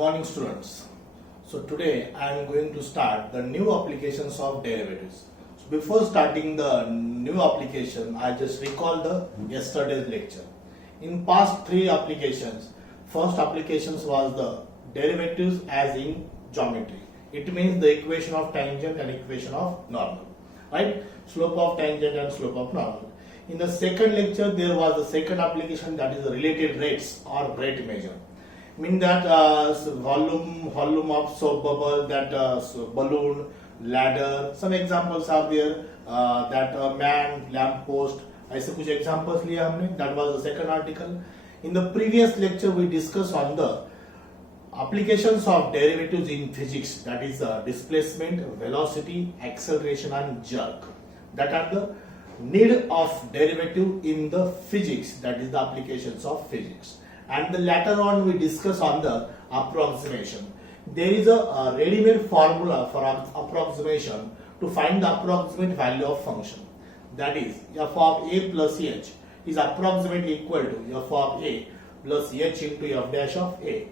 morning, students. So today I am going to start the new applications of derivatives. So before starting the new application, I just recall the yesterday's lecture. In past three applications, first applications was the derivatives as in geometry. It means the equation of tangent and equation of normal, right? Slope of tangent and slope of normal. In the second lecture, there was the second application, that is the related rates or rate measure. Mean that volume of soap bubble, that balloon, ladder. Some examples are there. That man, lamp post. ऐसे कुछ examples लिए हमने. That was the second article. In the previous lecture, we discussed on the applications of derivatives in physics. That is displacement, velocity, acceleration, and jerk. That are the need of derivative in the physics. That is the applications of physics. And the later on we discuss on the approximation. There is a ready-made formula for approximation to find the approximate value of function. That is f of a plus h is approximately equal to f of a plus h into f dash of a.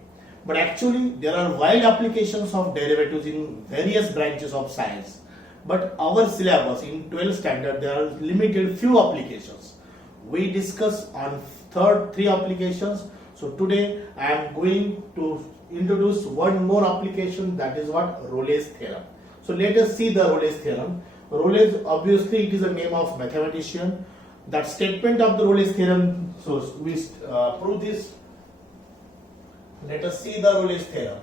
But actually there are wide applications of derivatives in various branches of science. But our syllabus in 12th standard, there are limited few applications. We discuss on three applications. So today I am going to introduce one more application, that is what Rolle's theorem. So let us see the Rolle's theorem. Rolle's, obviously it is a name of mathematician. That statement of the Rolle's theorem, so we prove this. Let us see the Rolle's theorem.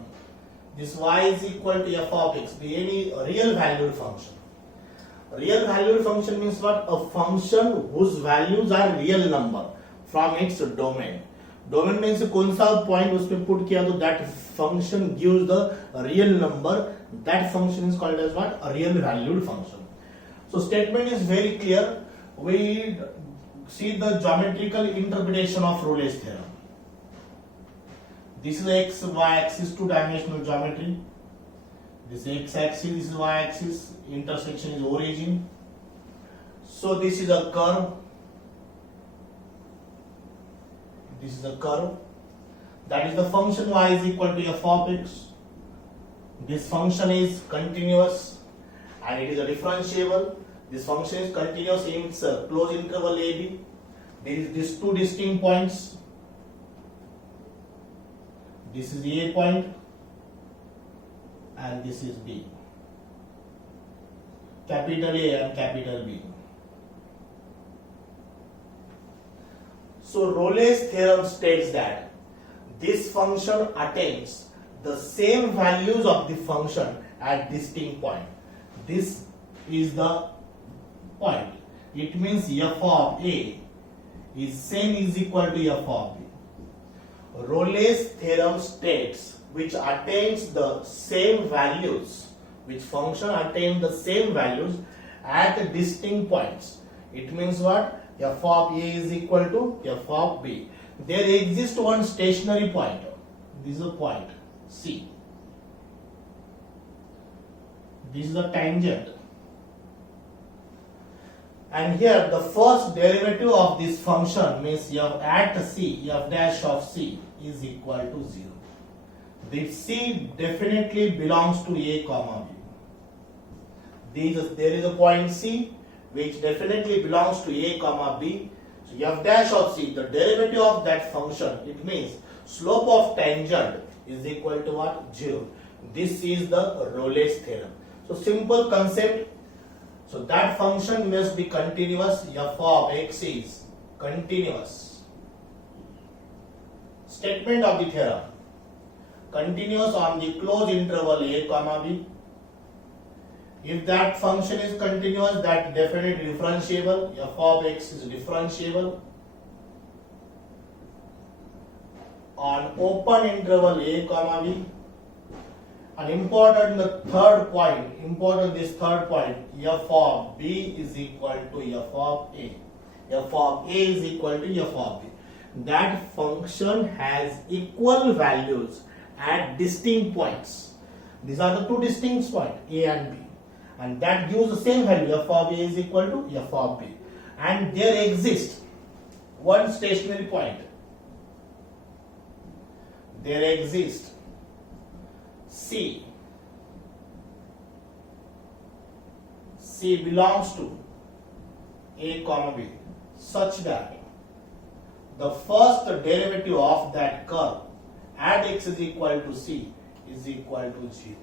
This y is equal to f of x be any real valued function. Real valued function means what? A function whose values are real number from its domain. Domain में से कौन सा point उसमें put किया तो that function gives the real number. That function is called as what? A real valued function. So statement is very clear. We see the geometrical interpretation of Rolle's theorem. This is x y axis, two dimensional geometry. This x axis, this is y axis, intersection is origin. So this is a curve. This is a curve. That is the function y is equal to f of x. This function is continuous and it is a differentiable. This function is continuous in its closed interval a b. There is these two distinct points. This is a point and this is b. Capital A and capital B. So Rolle's theorem states that this function attains the same values of the function at distinct point. This is the point. It means f of a is same is equal to f of b. Rolle's theorem states which attains the same values, which function attains the same values at distinct points. It means what? F of a is equal to f of b. There exists one stationary point. This is a point C. This is the tangent. And here the first derivative of this function means f at C, f dash of C is equal to 0. This C definitely belongs to a comma b. There is a point C which definitely belongs to a comma b. So f dash of c, the derivative of that function, it means slope of tangent is equal to what? 0. This is the Rolle's theorem. So simple concept. So that function must be continuous. F of x is continuous. Statement of the theorem. Continuous on the closed interval a comma b. If that function is continuous, that definitely differentiable. F of x is differentiable on open interval a comma b. And important the third point, this third point, f of b is equal to f of a. F of a is equal to f of b. That function has equal values at distinct points. These are the two distinct points, a and b. And that gives the same value, f of a is equal to f of b. And there exists one stationary point. There exists C belongs to a comma b such that the first derivative of that curve at x is equal to c is equal to 0.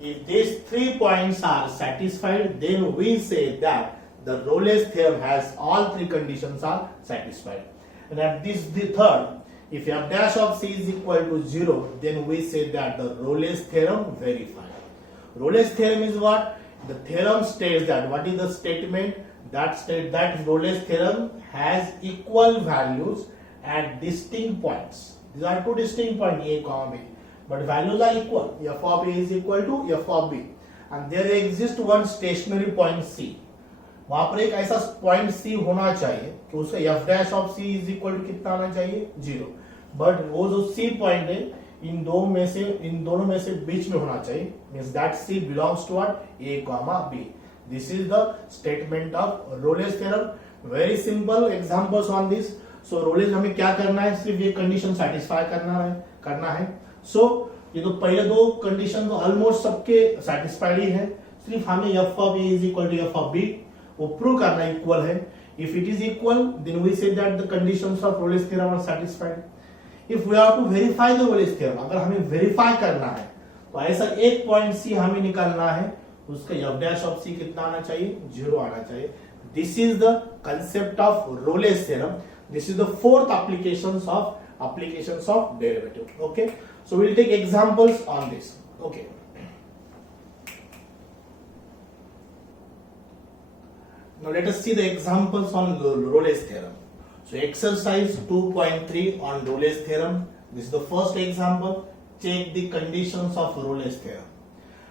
If these 3 points are satisfied, then we say that the Rolle's theorem has all 3 conditions are satisfied. And at this the third, if f dash of c is equal to 0, then we say that the Rolle's theorem verified. Rolle's theorem is what? The theorem states that what is the statement that states that Rolle's theorem has equal values at distinct points. These are 2 distinct points a comma b, but values are equal. F of a is equal to f of b, and there exists one stationary point c. वहां पर एक ऐसा point c होना चाहिए कि उसका f dash of c is equal to कितना आना चाहिए 0. बट वो जो c पॉइंट है इन दोनों में से बीच में होना चाहिए. Means that c belongs to what a comma b. This is the statement of Rolle's theorem. Very simple examples on this. So Rolle's हमें क्या करना है? सिर्फ ये कंडीशन सेटिस्फाई करना है. सो ये तो पहले 2 कंडीशन तो ऑलमोस्ट सबके सेटिस्फाइड ही है. सिर्फ हमें f of a is equal to f of b वो प्रूव करना इक्वल है. If it is equal then we say that the conditions of Rolle's theorem are satisfied. If we have to verify the Rolle's theorem, अगर हमें verify करना है तो ऐसा एक पॉइंट सी हमें निकालना है, उसका f डैश ऑफ सी कितना आना चाहिए? 0 आना चाहिए. This is the concept of Rolle's theorem. This is the fourth applications of derivative. Okay, so we'll take examples on this. Okay, now let us see the examples on Rolle's theorem. So exercise 2.3 on Rolle's theorem. This is the first example. Check the conditions of Rolle's theorem.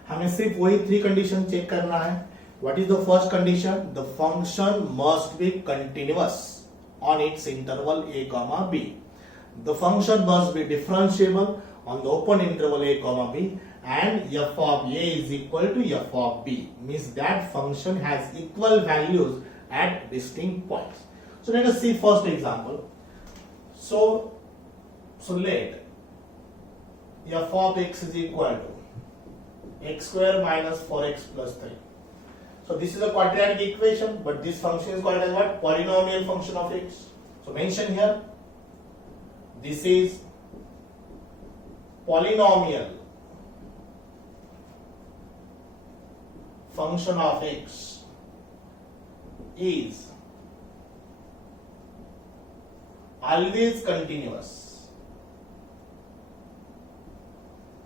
हमें सिर्फ वही 3 condition check करना है. What is the first condition? The function must be continuous on its interval a comma b. The function must be differentiable on the open interval a comma b, and f of a is equal to f of b. Means that function has equal values at distinct points. So let us see first example. So let f of x is equal to x square minus 4x plus 3. So this is a quadratic equation, but this function is called as what? Polynomial function of x. So mention here, this is polynomial function of x is always continuous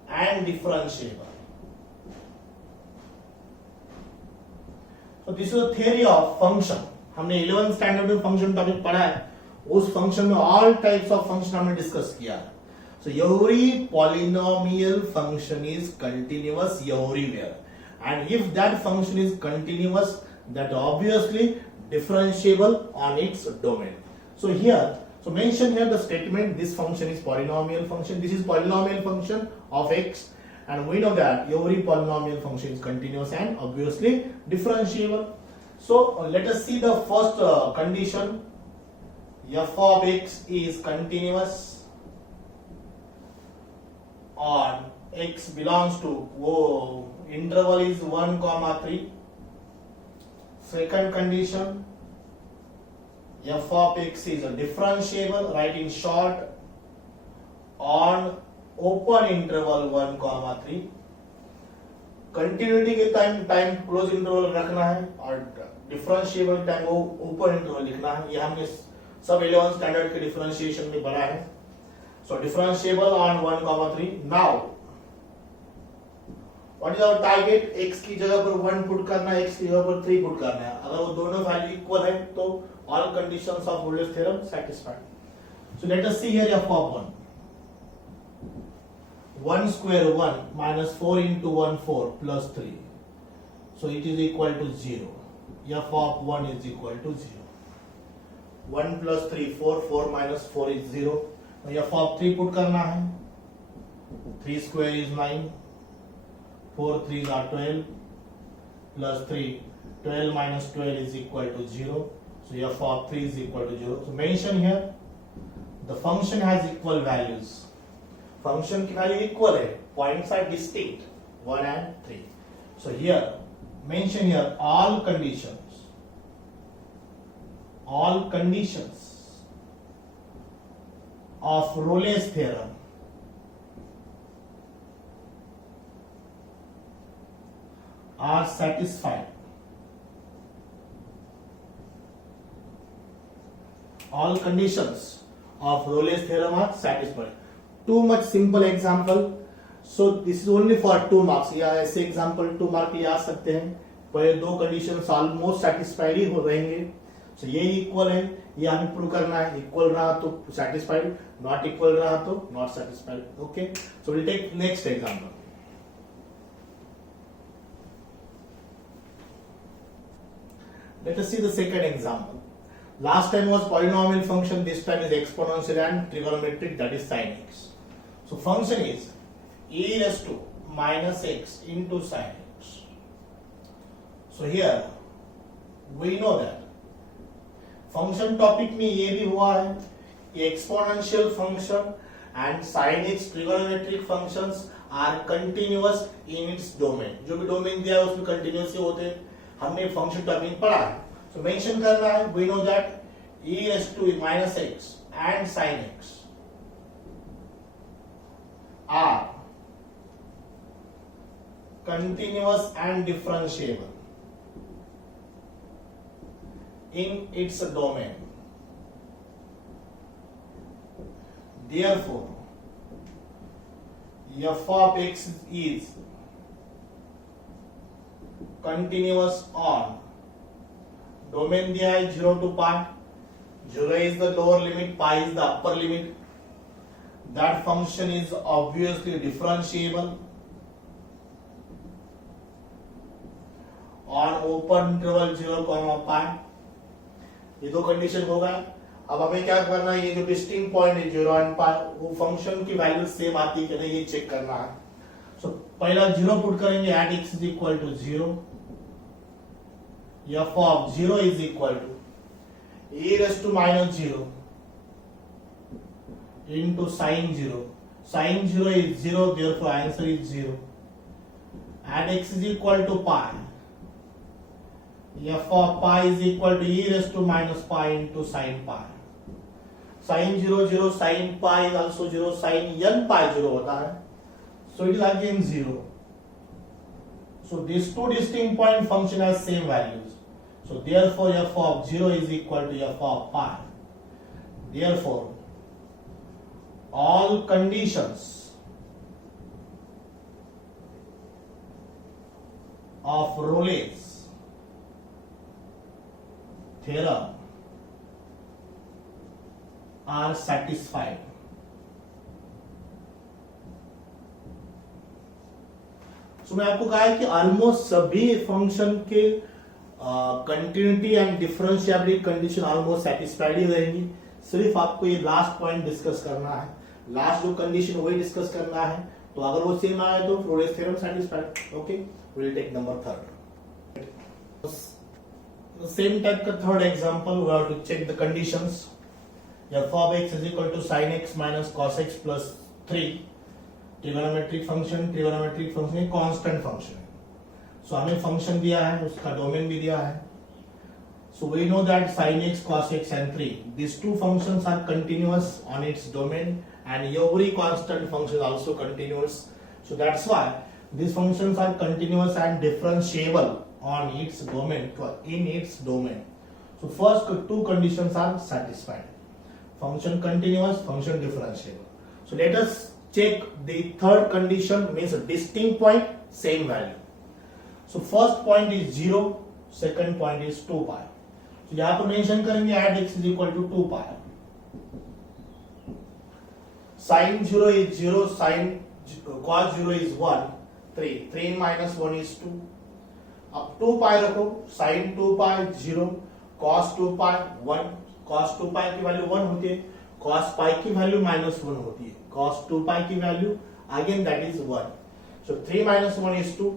and differentiable. So this is a theory of function. हमने 11th standard में function topic पढ़ा है. उस function में all types of function हमने discuss किया है. So every polynomial function is continuous everywhere, and if that function is continuous, that obviously differentiable on its domain. So mention here the statement, this function is polynomial function. This is polynomial function of x, and we know that every polynomial function is continuous and obviously differentiable. So let us see the first condition. F of x is continuous on x belongs to interval is 1 comma 3. Second condition, f of x is differentiable, write in short, on open interval 1 comma 3. Continuity के time close interval रखना है और differentiable time वो open interval लिखना है. ये हमने सब 11th स्टैंडर्ड के डिफरेंशिएशन में पढ़ा है. So differentiable on 1 comma 3. Now what is our target? x की जगह पर 1 पुट करना है, x की जगह पर 3 पुट करना है. अगर वो दोनों वैल्यू इक्वल है तो all conditions of Rolle's theorem satisfied. So let us see here f of 1. 1 square 1 minus 4 into 1 4 plus 3. So it is equal to 0. F of 1 is equal to 0. 1 plus 3 4, 4 minus 4 is 0. Now f of 3 put करना है. 3 square is 9. 4 3s are 12 plus 3. 12 minus 12 is equal to 0. So f of 3 is equal to 0. So mention here the function has equal values. Function की value equal है, points are distinct 1 and 3. So here mention here all conditions of Rolle's theorem are satisfied. All conditions of Rolle's theorem are satisfied. Too much simple example. So this is only for 2 marks. या ऐसे example 2 mark लिए आ सकते हैं. पहले 2 conditions almost satisfied ही हो रहेंगे. So ये equal है, ये हमें प्रूव करना है. इक्वल रहा तो सेटिस्फाइड, नॉट इक्वल रहा तो not satisfied. Okay, so will take next example. Let us see the second example. Last time was polynomial function, this time is exponential and trigonometric, that is sin x. So function is e raised to minus x into sin x. So here we know that function topic में ये भी हुआ है, exponential function and sin x trigonometric functions are continuous in its domain. जो भी domain दिया है उसमें कंटिन्यूस होते हैं. हमने फंक्शन टॉपिक पढ़ा है, so मेंशन करना है. we know that e raised to minus x and sin x are continuous and differentiable in its domain. Therefore f of x is continuous on domain दिया है 0 to pi. 0 is the lower limit, pi is the upper limit. That function is obviously differentiable on open interval 0, pi. ये दो condition होगा. अब हमें क्या करना है, ये जो डिस्टिंक्ट पॉइंट है 0 and pi, वो फंक्शन की वैल्यू सेम आती है कि नहीं ये चेक करना है. सो पहला 0 पुट करेंगे, eight x is equal to 0. f of 0 is equal to e raised to minus 0 into sin 0. Sin 0 is 0, therefore answer is 0. And x is equal to pi. F of pi is equal to e raised to minus pi into sin pi. Sin 0 0, sin pi is also 0, sin n pi 0 होता है. So it is again 0. So these two distinct point function has same values. So therefore f of 0 is equal to f of pi. Therefore all conditions of Rolle's theorem are satisfied. So मैं आपको कहा है कि almost सभी function के continuity and differentiability condition almost satisfied ही रहेंगी. सिर्फ आपको ये लास्ट पॉइंट डिस्कस करना है, लास्ट जो कंडीशन वही डिस्कस करना है. तो अगर वो सेम आए तो Rolle's theorem satisfied. Okay, we will take number 3. Same type का third example, we have to check the conditions. f of x is equal to sin x minus cos x plus 3. Trigonometric function एक constant function है. सो हमें function दिया है, उसका domain भी दिया है. So we know that sin x cos x and 3, these two functions are continuous on its domain and every constant function is also continuous. So that's why these functions are continuous and differentiable on its domain, in its domain. So first two conditions are satisfied. Function continuous, function differentiable. So let us check the third condition, means a distinct point, same value. So first point is 0, second point is 2 pi. So यहाँ पर mention करेंगे at x is equal to 2 pi. Sin 0 is 0, sin cos 0 is 1, 3. 3 minus 1 is 2. अब 2 pi रखो, sin 2 pi 0, cos 2 pi 1. cos 2 pi की value 1 होती है, cos pi की value -1 होती है. cos 2 pi की value again that is 1. So 3 minus 1 is 2.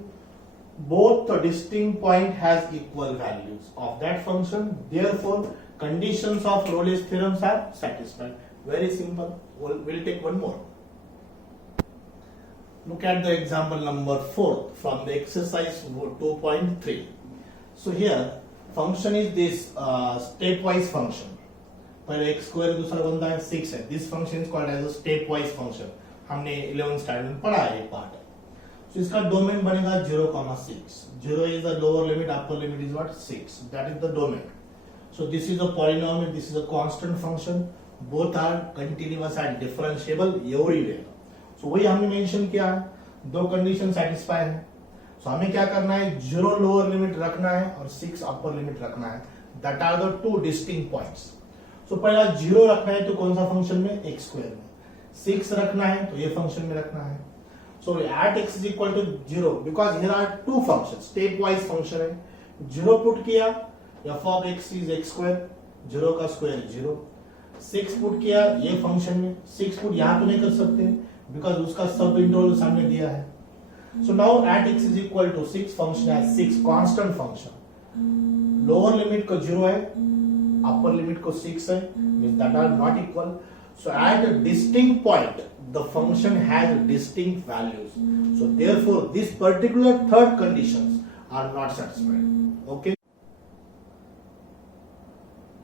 Both the distinct point has equal values of that function. Therefore, conditions of Rolle's theorems are satisfied. Very simple. We'll take one more. Look at the example number 4 from the exercise 2.3. So here function is this stepwise function. पहले x square दूसरा बनता है 6 है. This function is called as a stepwise function. हमने 11th standard में पढ़ा है ये पार्ट. So इसका डोमेन बनेगा 0,6. 0 is the lower limit, upper limit is what? 6. That is the domain. So this is a polynomial, this is a constant function. Both are continuous and differentiable everywhere. So वही हमने mention किया है. दो condition satisfy है. So हमें क्या करना है? 0 लोअर लिमिट रखना है और 6 अपर लिमिट रखना है. That are the two distinct points. So पहला 0 रखना है तो कौन सा फंक्शन में? x स्क्वायर में. 6 रखना है तो ये फंक्शन में रखना है. So at x is equal to 0 because here are two functions, stepwise function है. 0 पुट किया, f of x is x square, 0 का स्क्वायर 0. 6 पुट किया ये फंक्शन में. 6 पुट यहाँ तो नहीं कर सकते because उसका सब इंटरवल सामने दिया है. So now at x is equal to 6 function has 6 constant function. Lower limit को 0 है, upper limit को 6 है, means that are not equal. So at a distinct point, the function has distinct values. So therefore, this particular third conditions are not satisfied. Okay.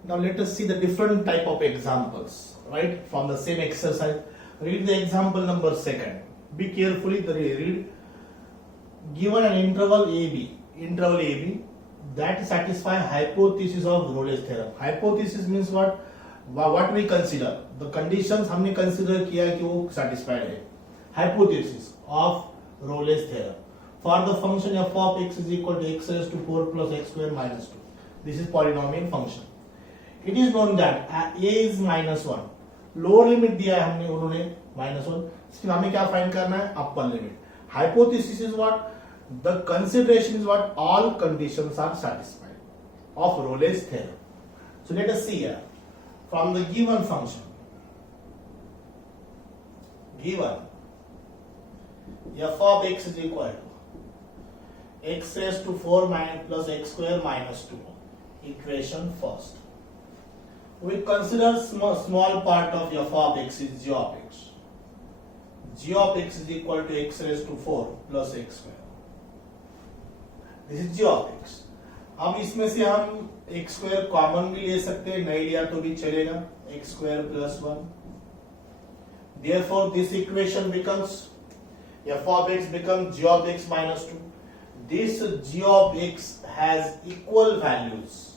Now let us see the different type of examples, right, from the same exercise. Read the example number 2. Be carefully read. Given an interval AB that satisfy hypothesis of Rolle's theorem. Hypothesis means what? What we consider the conditions हमने consider किया कि वो satisfied है. Hypothesis of Rolle's theorem for the function f of x is equal to x raised to 4 plus x square minus 2. This is polynomial function. It is known that a is -1. Lower limit दिया है हमने उन्होंने -1. फिर हमें क्या find करना है? Upper limit. Hypothesis is what? The consideration is what? All conditions are satisfied of Rolle's theorem. So let us see here. From the given function, given f of x is equal to x raised to 4 plus x square minus 2. Equation first. We consider small part of f of x is g of x. G of x is equal to x raised to 4 plus x square. This is g of x. अब इसमें से हम x square common भी ले सकते हैं, नहीं लिया तो भी चलेगा. x square plus 1. Therefore this equation becomes f of x becomes g of x minus 2. This g of x has equal values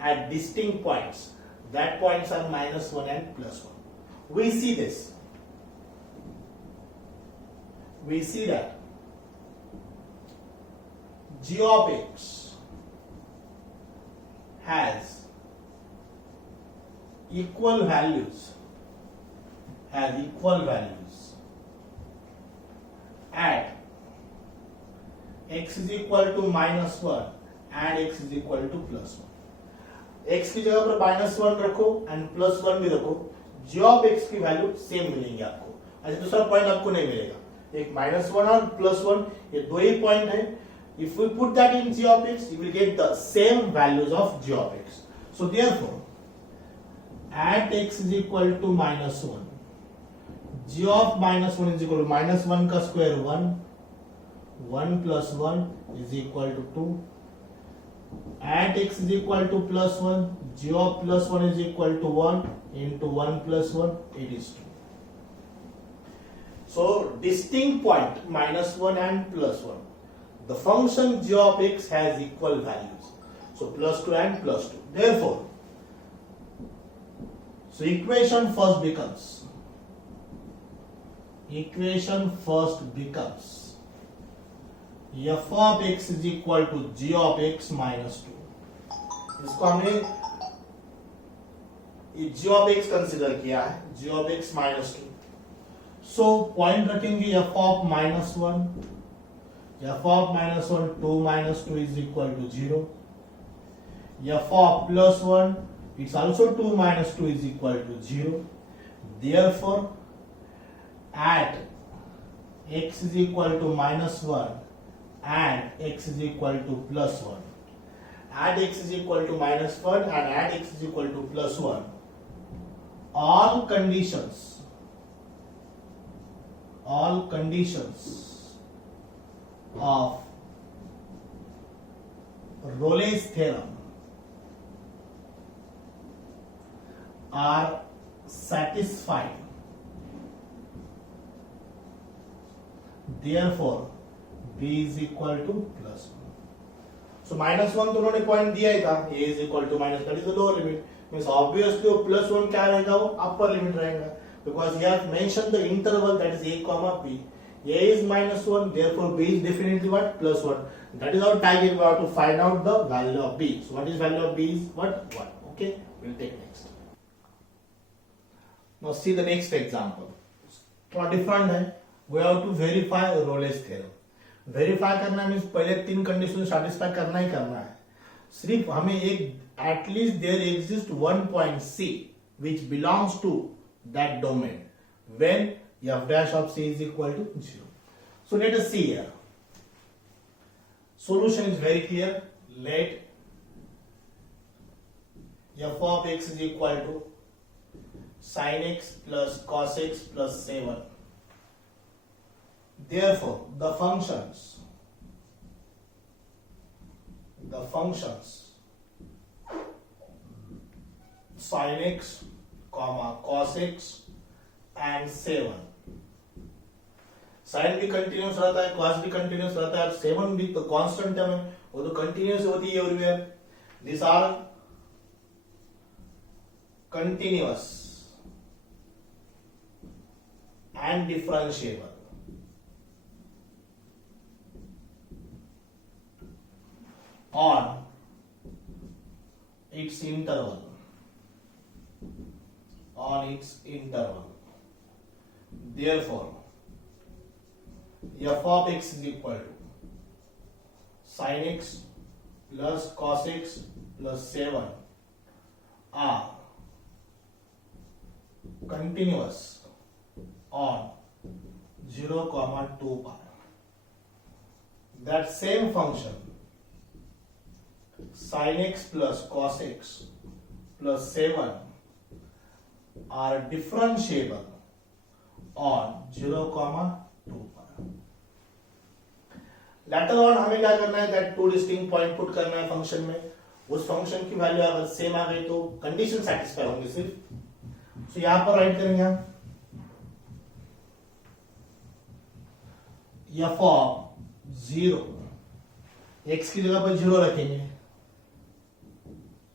at distinct points. That points are -1 and +1. We see this. We see that g of x has equal values at x is equal to -1 and x is equal to +1. x की जगह पर -1 रखो and +1 भी रखो, g of x की value same मिलेंगे आपको. अच्छा दूसरा पॉइंट आपको नहीं मिलेगा. एक -1 और +1 ये दो ही पॉइंट है. If we put that in g of x, you will get the same values of g of x. So therefore, at x is equal to -1, g of -1 is equal to -1 का square 1, 1 plus 1 is equal to 2. At x is equal to +1, g of +1 is equal to 1 into 1 plus 1, it is 2. So distinct point -1 and +1. The function g of x has equal values. So +2 and +2. Therefore, so equation first becomes f of x is equal to g of x minus 2. इसको हमने g of x consider किया है, g of x minus 2. So point रखेंगे f of -1. f of -1, 2 minus 2 is equal to 0. f of +1, it's also 2 minus 2 is equal to 0. Therefore, at x is equal to -1 and x is equal to +1. At x is equal to -1 and at x is equal to +1. All conditions all conditions of Rolle's theorem are satisfied, therefore b is equal to plus 1. So minus 1 तो उन्होंने point दिया ही था, a is equal to minus, that is the lower limit. Means obviously वो plus 1 क्या रहेगा, वो upper limit रहेगा, because he has mentioned the interval that is a comma b. a is minus 1, therefore b is definitely what, plus 1. That is our target. We have to find out the value of b. So what is value of b is what, 1. Okay, we'll take next. Now see the next example. थोड़ा different है. We have to verify Rolle's theorem. Verify करना means पहले 3 condition satisfy करना ही करना है. सिर्फ हमें एक at least there exist one point c which belongs to that domain when f dash of c is equal to 0. So let us see here. Solution is very clear. Let f of x is equal to sin x plus cos x plus 7. Therefore, the functions sin x, cos x and 7. sin भी continuous रहता है, cos भी continuous रहता है, 7 भी तो constant term है, वो तो कंटिन्यूस होती है everywhere. These are continuous and differentiable on its interval. Therefore, f of x is equal to sin x plus cos x plus 7 are continuous on 0, 2 pi. That same function sin x plus cos x plus 7 are differentiable on 0, 2 pi. Later on हमें क्या करना है, that 2 distinct point put करना है function में. उस function की value अगर सेम आ गई तो कंडीशन सेटिस्फाई होंगे सिर्फ. So यहां पर राइट करेंगे हम f of 0, x की जगह पर 0 रखेंगे,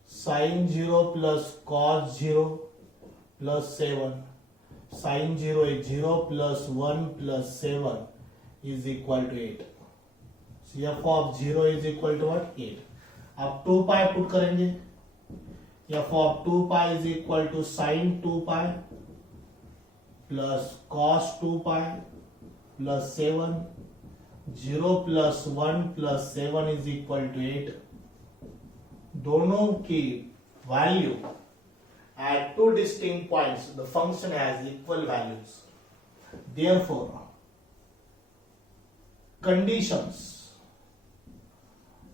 sin 0 plus cos 0 plus 7, sin 0 is 0 plus 1 plus 7 is equal to 8. So f of 0 is equal to what, 8. अब 2 pi पुट करेंगे, f of 2 pi is equal to sin 2 pi plus cos 2 pi plus 7, 0 plus 1 plus 7 is equal to 8. दोनों की value at 2 distinct points the function has equal values. Therefore, conditions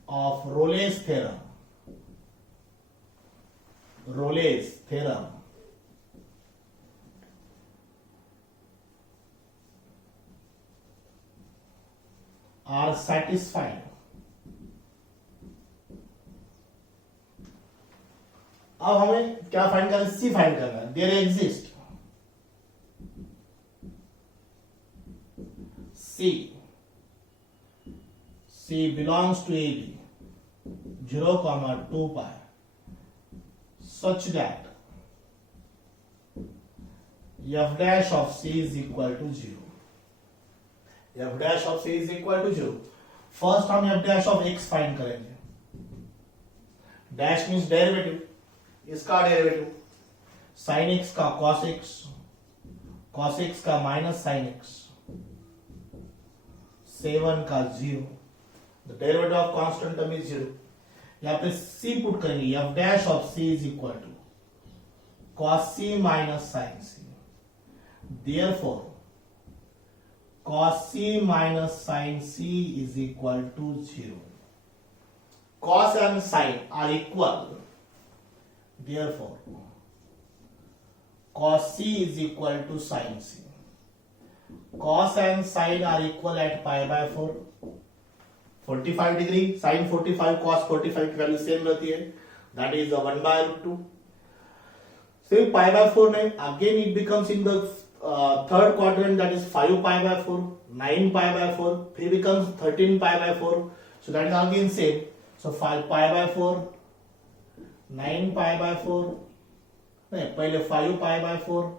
of Rolle's theorem are satisfied. अब हमें क्या find करना है, सी find करना है. There exist c belongs to a b 0, 2 pi such that f dash of c is equal to 0. f dash of c is equal to 0. First हम f dash of x find करेंगे. Dash means derivative, इसका derivative sin x का cos x का minus sin x, 7 का 0, the derivative of constant term is 0. यहाँ पे c put करेंगे, f dash of c is equal to cos c minus sin c. Therefore, cos c minus sin c is equal to 0. Cos and sin are equal. Therefore, cos c is equal to sin c. cos and sin are equal at pi by 4. 45 degree sin 45 cos 45 की value same रहती है, that is 1 by root 2. सिर्फ pi by 4 नहीं, again it becomes in the third quadrant, that is 5 pi by 4, 9 pi by 4, फिर becomes 13 pi by 4, so that is again same. So 5 pi by 4, 9 pi by 4, नहीं पहले 5 pi by 4,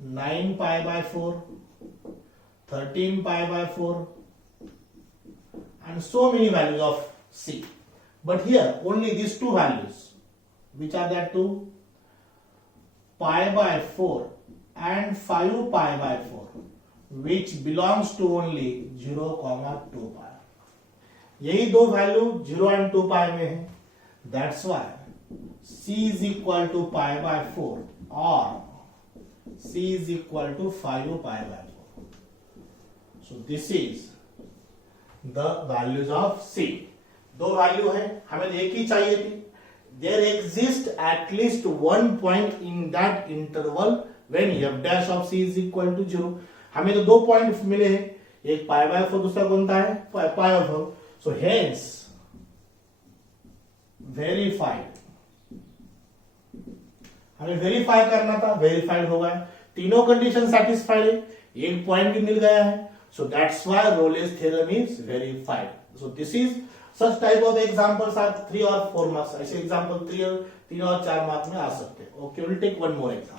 9 pi by 4, 13 pi by 4, and so many values of c. But here only these two values, which are that two, pi by 4 and 5 pi by 4, which belongs to only 0, 2 pi. यही दो value 0 and 2 pi में है. That's why c is equal to pi by 4 or c is equal to 5 pi by 4. So this is the values of c. दो value है, हमें एक ही चाहिए थी. There exists at least one point in that interval when f dash of c is equal to 0. हमें तो दो point मिले हैं, एक पाई बाय 4, दूसरा कौन सा है pi by 4. So hence verified, हमें वेरीफाई करना था, वेरीफाइड हो गया. तीनों कंडीशन सेटिस्फाइड है, एक पॉइंट भी मिल गया है. So that's why Rolle's theorem is verified. So this is such type of examples are 3 or 4 marks. ऐसे एग्जाम्पल 3 और 4 मार्क में आ सकते हैं. Okay, we'll take one more example.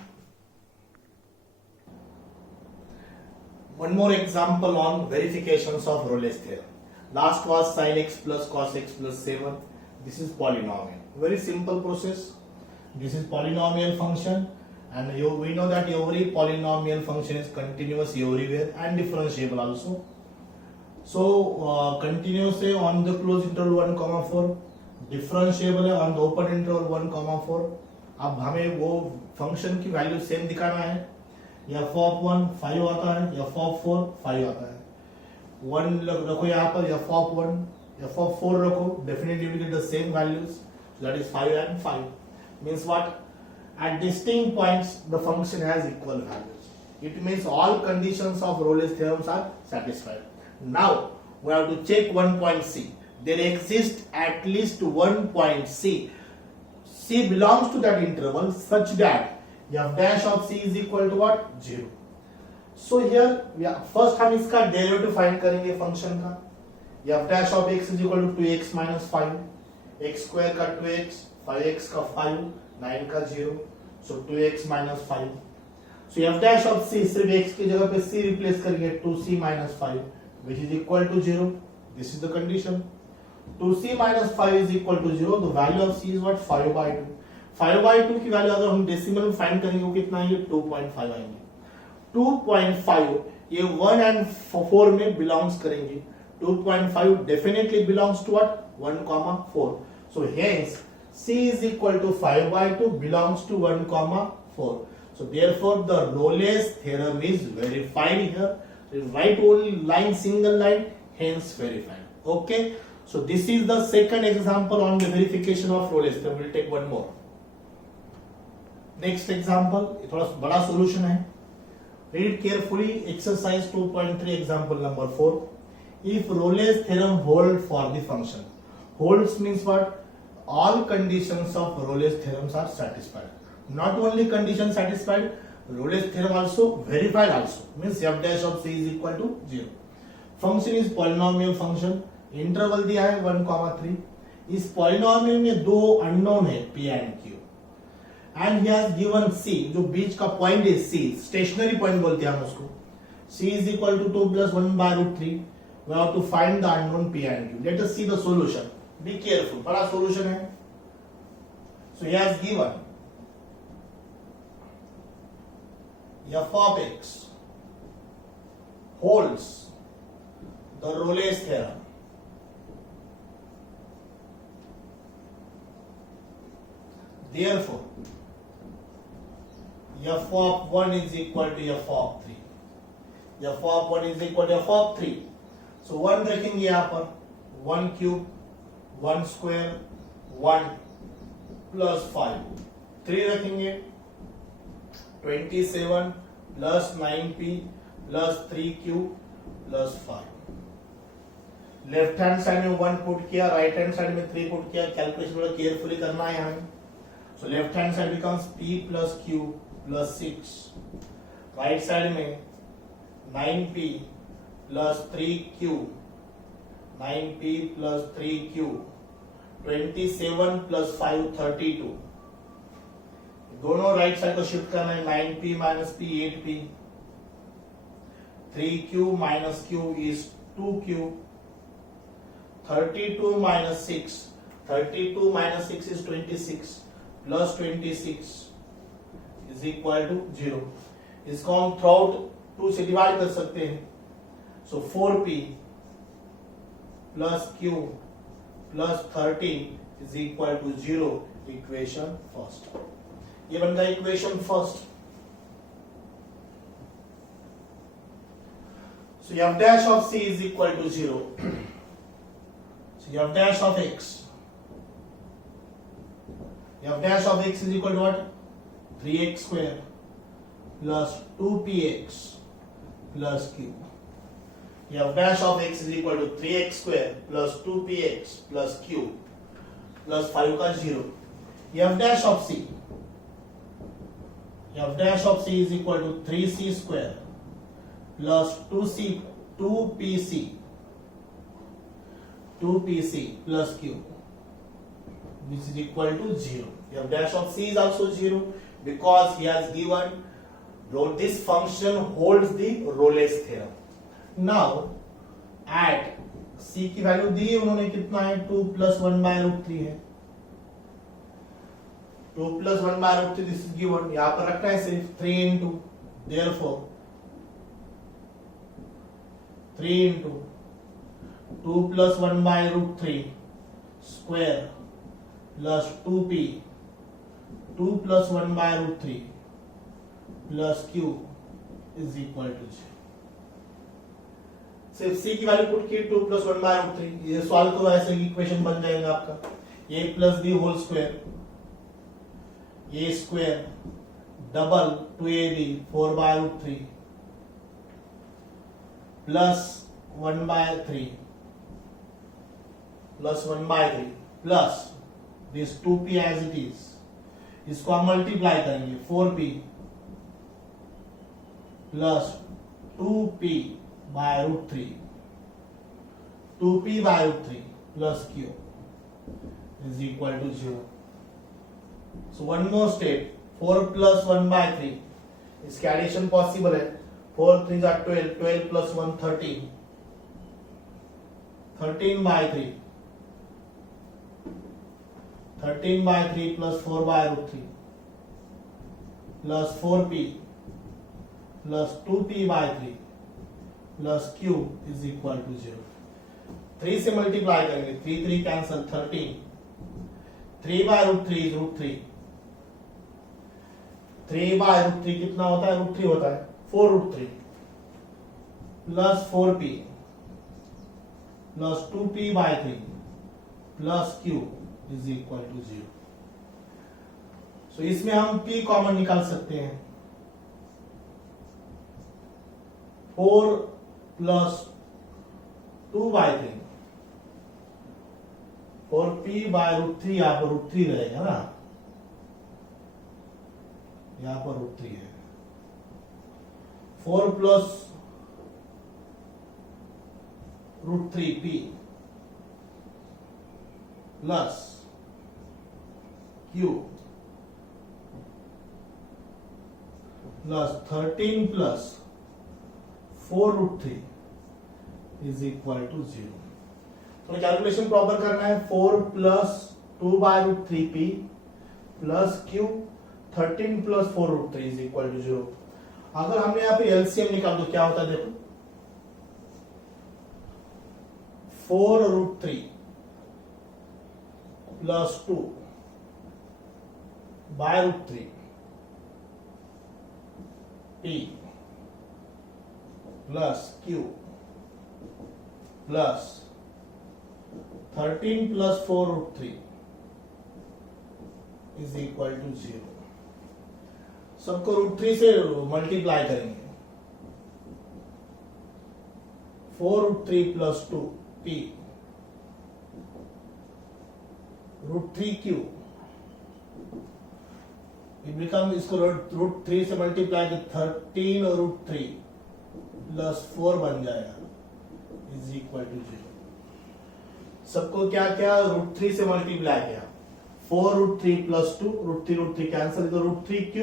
One more example on verifications of Rolle's theorem. Last was sin x plus cos x plus 7. This is polynomial. Very simple process. This is polynomial function, and we know that every polynomial function is continuous everywhere and differentiable also. So continuous है on the closed interval 1, 4, differentiable है on the open interval 1, 4. अब हमें वो function की value same दिखाना है. f of 1 5 आता है, f of 4 5 आता है. 1 रखो यहाँ पर, f of 1, f of 4 रखो, definitely you will get the same values. So that is 5 and 5. Means what? At distinct points the function has equal values. It means all conditions of Rolle's theorems are satisfied. Now we have to check one point C. There exists at least one point C. C belongs to that interval such that f dash of C is equal to what? 0. So here first हम इसका derivative find करेंगे function का. f dash of x is equal to 2x minus 5, x square का 2x, 5x का 5, 9 का 0, so 2x minus 5. So f dash of c सिर्फ x की जगह पे c रिप्लेस करेंगे, 2c minus 5, which is equal to 0. This is the condition. 2c minus 5 is equal to 0. The value of c is what? 5 by 2. 5 by 2 की value अगर हम decimal में find करेंगे वो कितना आएंगे? 2.5 आएंगे. 2.5 ये 1 and 4 में बिलोंग्स करेंगे. 2.5 definitely belongs to what? 1, 4. So hence c is equal to 5 by 2 belongs to 1, 4. So therefore the Rolle's theorem is verified here. So write only line, single line, hence verified. Okay. So this is the second example on the verification of Rolle's theorem. We'll take one more. Next example, थोड़ा बड़ा solution है. Read carefully exercise 2.3 example number 4. If Rolle's theorem holds for the function. Holds means what? All conditions of Rolle's theorems are satisfied. Not only condition satisfied, Rolle's theorem also verified also. Means f dash of c is equal to 0. Function is polynomial function. Interval दिया है 1, 3. इस polynomial में दो unknown है p and q. And he has given c, जो बीच का point है c, stationary point बोलते हैं हम उसको. c is equal to 2 plus 1 by root 3. We have to find the unknown p and q. Let us see the solution. Be careful. बड़ा solution है. So he has given f of x holds the Rolle's theorem. Therefore, f of 1 is equal to f of 3. f of 1 is equal to f of 3. So 1 रखेंगे यहाँ पर, 1 cube, 1 square, 1 plus 5. 3 रखेंगे, 27 plus 9p plus 3q plus 5। Left hand side में 1 put किया, right hand side में 3 put किया। Calculation बड़ा carefully करना है हमें। So left hand side becomes p plus q plus 6, right side में 9p plus 3q, 9p plus 3q, 27 plus 5 32। दोनों राइट साइड को शिफ्ट करना है। 9p minus p 8p, 3q minus q is 2q, 32 minus 6, 32 minus 6 is 26 plus 26 is equal to 0। इसको हम through out 2 से divide कर सकते हैं। So 4p plus q plus 13 is equal to 0। Equation first, ये बन गया equation first. So f dash of c is equal to 0. So f dash of x, f dash of x is equal to what? 3x square plus 2px plus q. F dash of x is equal to 3x square plus 2px plus q plus 5 का 0. F dash of c, f dash of c is equal to 3c square plus 2pc plus q, which is equal to 0. F dash of c is also 0 because he has given this function holds the Rolle's theorem. Now at c की value दी है उन्होंने, कितना है? 2 plus 1 by root 3 है। 2 plus 1 by root 3 this is given, यहाँ पर रखना है सिर्फ 3 into, therefore 3 into 2 plus 1 by root 3 square plus 2p, 2 plus 1 by root 3 plus q is equal to 0। सिर्फ c की वैल्यू पुट की 2 plus 1 by root 3, ये सॉल्व करो, ऐसे इक्वेशन बन जाएगा आपका a plus b whole square, a square double 2ab 4 by root 3 plus 1 by 3 plus 1 by 3 plus this 2p as it is, इसको हम मल्टीप्लाई करेंगे 4p plus 2p by root 3, 2p by root 3 plus q is equal to 0. So one more step, 4 plus 1 by 3, इसके addition possible है। 4 3 are 12, 12 plus 1 13, 13 by 3, 13 by 3 plus 4 by root 3 plus 4p plus 2p by 3 plus q is equal to 0. 3 से multiply करेंगे, 3 3 cancel, 13, 3 by root 3 is root 3, 3 by root 3 कितना होता है? root 3 होता है, 4 root 3 plus 4p plus 2p by 3 plus q is equal to 0. So इसमें हम p common निकाल सकते हैं। 4 plus 2 by 3, 4p by root 3, यहाँ पर root 3 रहेगा ना, यहाँ पर root 3 है। 4 plus root 3p plus q plus 13 plus 4 root 3 is equal to 0. तो कैलकुलेशन प्रॉपर करना है। 4 plus 2 by root 3p plus q 13 plus 4 root 3 is equal to 0. अगर हमने यहाँ पे एलसीएम निकाल दो क्या होता है? देखो 4 root 3 plus 2 by root 3 p plus q plus 13 plus 4 root 3 is equal to 0. सबको रूट 3 से मल्टीप्लाई करेंगे 4√3 plus 2 p √3q, it becomes, इसको √3 से मल्टीप्लाई तो 13√3 प्लस 4 बन जाएगा इज इक्वल टू 0। सबको क्या क्या √3 से मल्टीप्लाई किया, 4√3 प्लस 2, √3 कैंसिल, इधर √3q,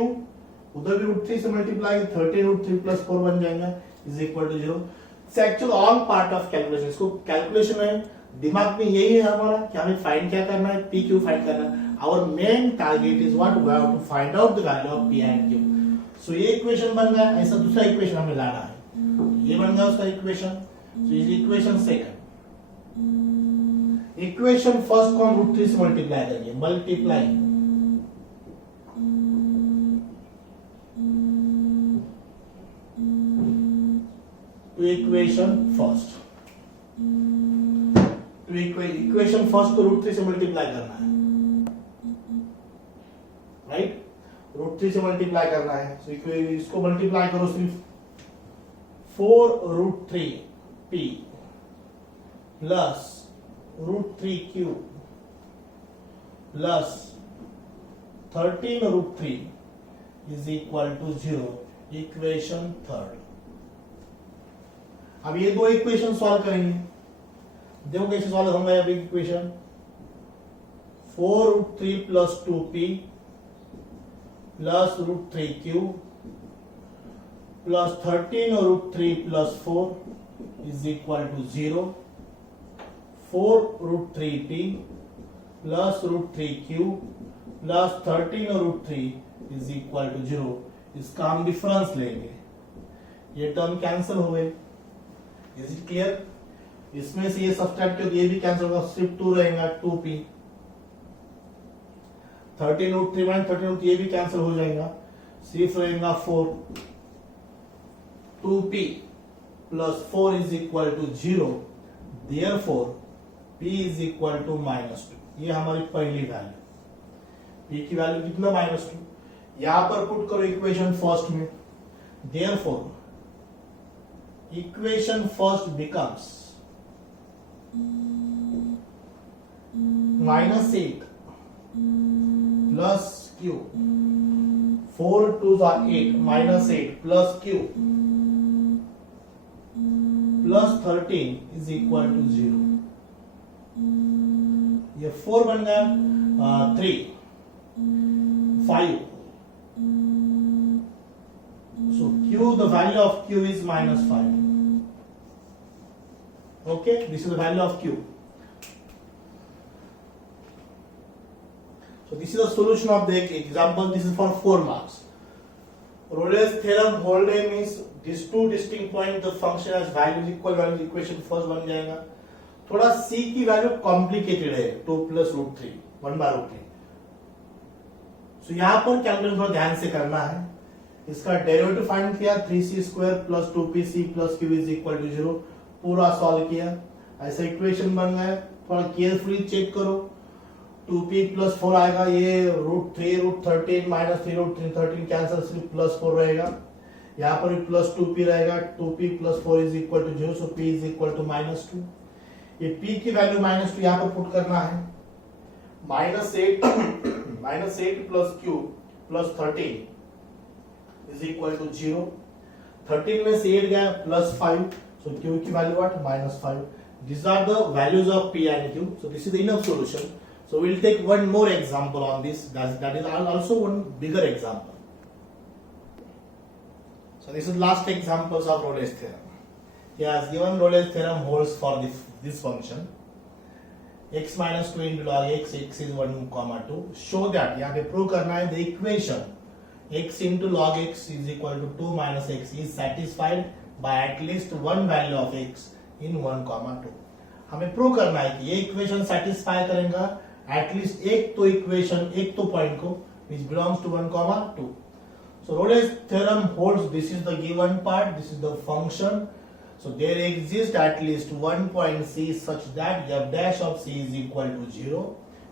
उधर भी √3 से मल्टीप्लाई 13√3 प्लस 4 बन जाएगा is equal to 0। Actual all part of calculation, इसको कैलकुलेशन है दिमाग में यही है हमारा कि हमें फाइंड क्या करना है, पी क्यू फाइंड करना है। Our main target is what, we have to find out the value of P and Q. So ये इक्वेशन बन गया, ऐसा दूसरा इक्वेशन हमें लाना है, ये बन गया उसका equation. So is equation second. Equation first को हम √3 से मल्टीप्लाई करेंगे, मल्टीप्लाई टू इक्वेशन फर्स्ट, तो इक्वेशन फर्स्ट को √3 से मल्टीप्लाई करना है, राइट, √3 से मल्टीप्लाई करना है। तो इसको मल्टीप्लाई करो सिर्फ 4√3 p plus √3q plus 13√3 is equal to 0, equation third. अब ये दो इक्वेशन सॉल्व करेंगे, देखो कैसे सॉल्व होगा। अभी equation 4√3 plus 2p plus √3q plus 13√3 plus 4 is equal to 0, 4√3p plus √3q plus 13√3 is equal to 0। इसका हम डिफरेंस लेंगे, ये टर्म कैंसिल हो गए। Is it clear? इसमें से ये सब्सट्रैक्ट करके ये भी कैंसिल होगा, सिर्फ 2 रहेगा 2p, 13√3 माइनस 13√3 ये भी कैंसिल हो जाएगा, सिर्फ रहेगा 4, 2p plus 4 is equal to 0, therefore p is equal to -2। ये हमारी पहली वैल्यू, p की वैल्यू कितना -2। यहां पर पुट करो इक्वेशन फर्स्ट में, therefore equation first becomes -8 plus q, 4 2s are 8, -8 plus q plus 13 is equal to 0। ये 4 बन गया, 3 5, so q, the value of q is -5. Okay, this is the value of q. So this is the solution of the example. This is for 4 marks. Rolle's theorem hold means these two distinct points the function has values equal values, equation first बन जाएगा। थोड़ा c की value complicated है, 2 plus √3 1/√3। सो यहाँ पर calculation थोड़ा ध्यान से करना है। इसका डेरिवेटिव फाइंड किया, 3c² plus 2pc plus q is equal to 0, पूरा सॉल्व किया, ऐसा इक्वेशन बन गया। थोड़ा केयरफुली चेक करो, 2p प्लस 4 आएगा, ये √3 √13 माइनस 3 √13 कैंसिल, सिर्फ प्लस 4 रहेगा। यहाँ पर भी प्लस 2p रहेगा, 2p plus 4 is equal to 0, so p is equal to -2। ये p की वैल्यू -2 यहाँ पर पुट करना है, -8 plus q plus 13 is equal to 0। 13 में से 8 गया, प्लस 5, so q की value what, -5। These are the values of p and q. So this is the enough solution. So we'll take one more example on this. That is also one bigger example. So this is last examples of Rolle's theorem. He has given Rolle's theorem holds for this function x minus 2 into log x is 1, 2. Show that यहाँ पे prove करना है the equation x into log x is equal to 2 minus x is satisfied by at least one value of x in 1, 2. हमें prove करना है कि ये equation satisfy करेगा एटलीस्ट एक तो इक्वेशन, एक तो पॉइंट को which belongs to 1, 2. So Rolle's theorem holds this is the given part, this is the function. So there exists at least one point c such that f dash of c is equal to 0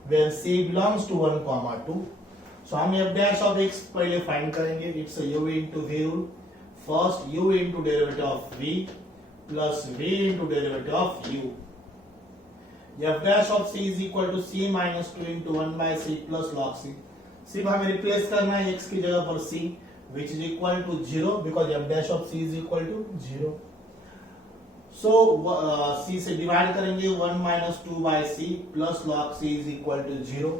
where c belongs to 1, 2. So हम f dash of x पहले find करेंगे, it's a u into v rule. First u into derivative of v plus v into derivative of u. f dash of c is equal to c minus 2 into 1 by c plus log c. सिर्फ हमें replace करना है x की जगह पर c which is equal to 0 because f dash of c is equal to 0. So c से divide करेंगे 1 minus 2 by c plus log c is equal to 0.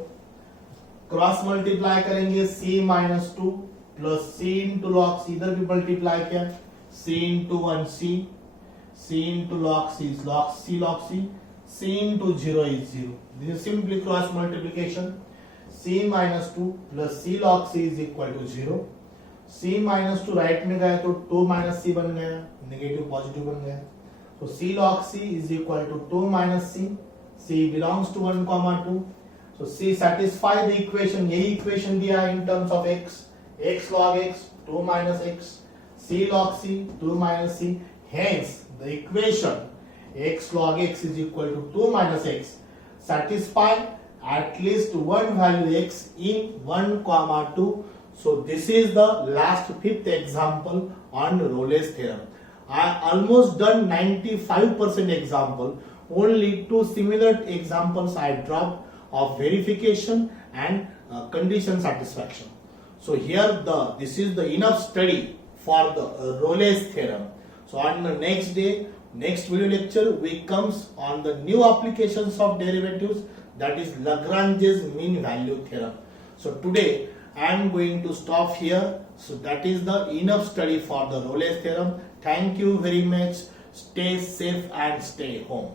Cross multiply करेंगे c minus 2 plus c into log c, इधर भी multiply किया c into 1c, c into log c is log c, c into 0 is 0. This is simply cross multiplication. c minus 2 plus c log c is equal to 0. c minus 2 right में गया तो 2 minus c बन गया, negative positive बन गया. So c log c is equal to 2 minus c. c belongs to 1 comma 2. So c satisfy the equation. यही equation दिया in terms of x. x log x 2 minus x. c log c 2 minus c. Hence the equation x log x is equal to 2 minus x satisfy at least one value x in 1 comma 2. So this is the last fifth example on Rolle's theorem. I almost done 95% example. Only two similar examples I dropped of verification and condition satisfaction. So here this is the enough study for the Rolle's theorem. So on the next day, next video lecture, we comes on the new applications of derivatives, that is Lagrange's mean value theorem. So today I am going to stop here. So that is the enough study for the Rolle's theorem. Thank you very much. Stay safe and stay home.